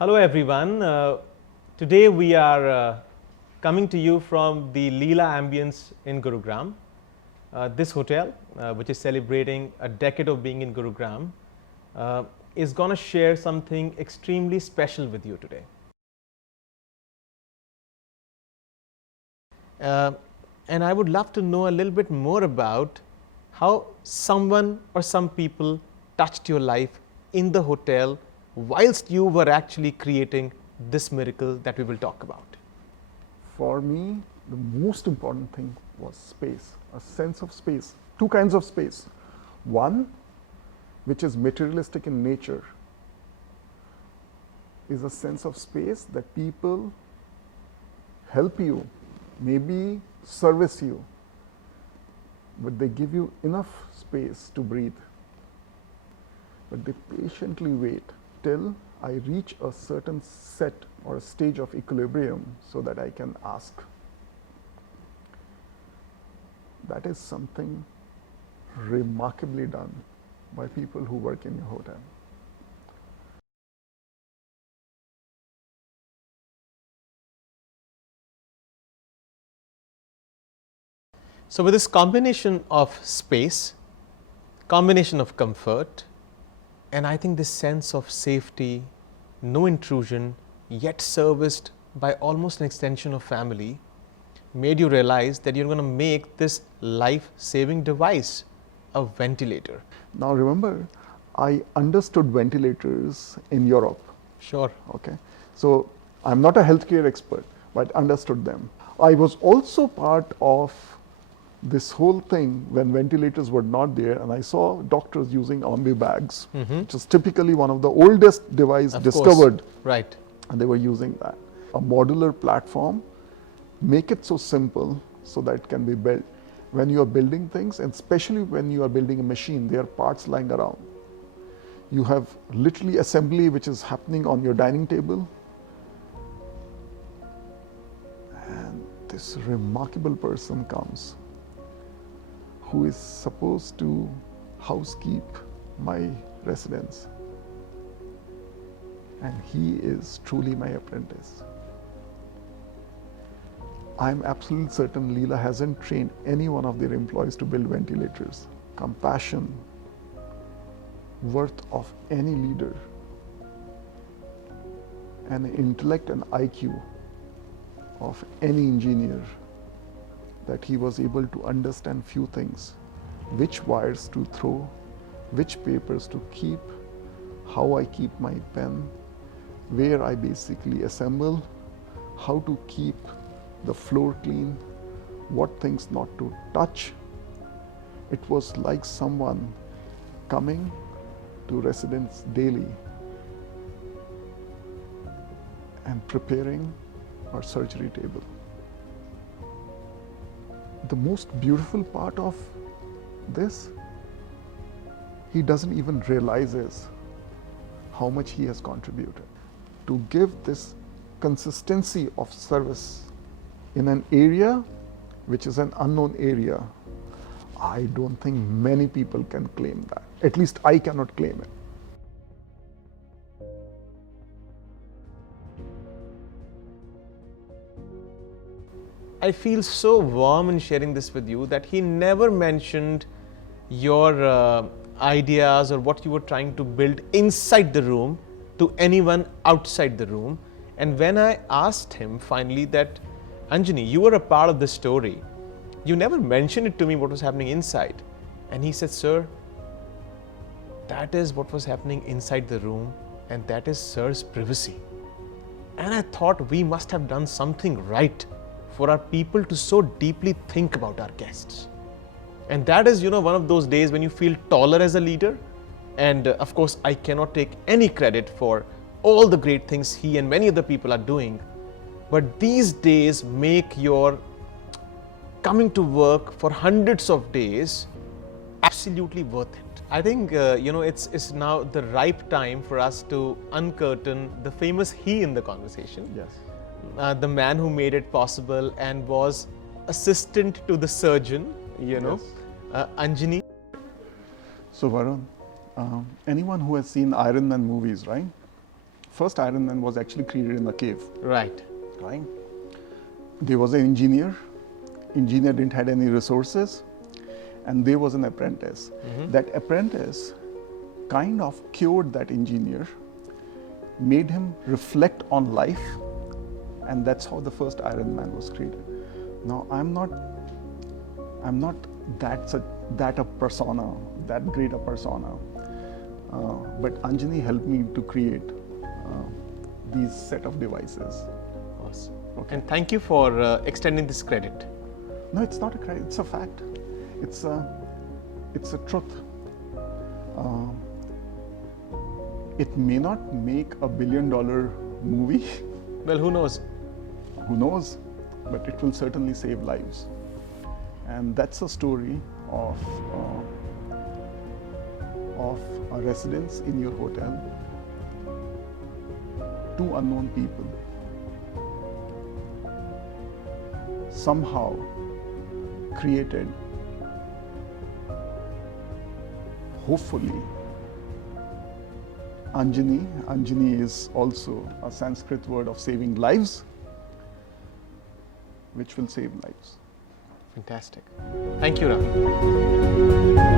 Hello everyone. Today we are coming to you from the Leela Ambience in Gurugram. This hotel, which is celebrating a decade of being in Gurugram, is going to share something extremely special with you today. And I would love to know a little bit more about how someone or some people touched your life in the hotel whilst you were actually creating this miracle that we will talk about. For me, the most important thing was space, a sense of space. Two kinds of space. One, which is materialistic in nature, is a sense of space that people help you, maybe service you, but they give you enough space to breathe. But they patiently wait till I reach a certain set or a stage of equilibrium so that I can ask. That is something remarkably done by people who work in your hotel. So with this combination of space, combination of comfort, and I think this sense of safety, no intrusion, yet serviced by almost an extension of family, made you realize that you're going to make this life-saving device a ventilator. Now remember, I understood ventilators in Europe. Sure. Okay, so I'm not a healthcare expert, but understood them. I was also part of this whole thing when ventilators were not there, and I saw doctors using ambu bags, which is typically one of the oldest device discovered. Right. And they were using that. A modular platform, make it so simple so that it can be built. When you are building things, and especially when you are building a machine, there are parts lying around. You have literally assembly which is happening on your dining table. And this remarkable person comes who is supposed to housekeep my residence. And he is truly my apprentice. I'm absolutely certain Leela hasn't trained any one of their employees to build ventilators. Compassion, worth of any leader, and intellect and IQ of any engineer, that he was able to understand few things, which wires to throw, which papers to keep, how I keep my pen, where I basically assemble, how to keep the floor clean, what things not to touch. It was like someone coming to residents daily and preparing our surgery table. The most beautiful part of this, he doesn't even realizes how much he has contributed. To give this consistency of service in an area which is an unknown area, I don't think many people can claim that. At least I cannot claim it. I feel so warm in sharing this with you that he never mentioned your ideas or what you were trying to build inside the room to anyone outside the room. And when I asked him finally that, Anjani, you were a part of this story. You never mentioned it to me what was happening inside. And he said, sir, that is what was happening inside the room, and that is sir's privacy. And I thought we must have done something right for our people to so deeply think about our guests. And that is, one of those days when you feel taller as a leader. And of course, I cannot take any credit for all the great things he and many other people are doing. But these days make your coming to work for hundreds of days absolutely worth it. I think, it's now the ripe time for us to uncurtain the famous he in the conversation. Yes. The man who made it possible and was assistant to the surgeon, Yes. Anjani. So Varun, anyone who has seen Iron Man movies, right? first Iron Man was actually created in a cave. Right. Right. There was an engineer. Engineer didn't had any resources, and there was an apprentice. That apprentice kind of cured that engineer, made him reflect on life, and that's how the first Iron Man was created. Now I'm not that a persona, that great a persona, but Anjani helped me to create these set of devices. Awesome. Okay. And thank you for extending this credit. No, it's not a credit, it's a fact. It's a truth. It may not make $1 billion movie, Well, who knows? who knows, but it will certainly save lives. And that's a story of a residence in your hotel, 2 unknown people somehow created, hopefully, Anjani. Anjani is also a Sanskrit word of saving lives, which will save lives. Fantastic. Thank you, Ravi.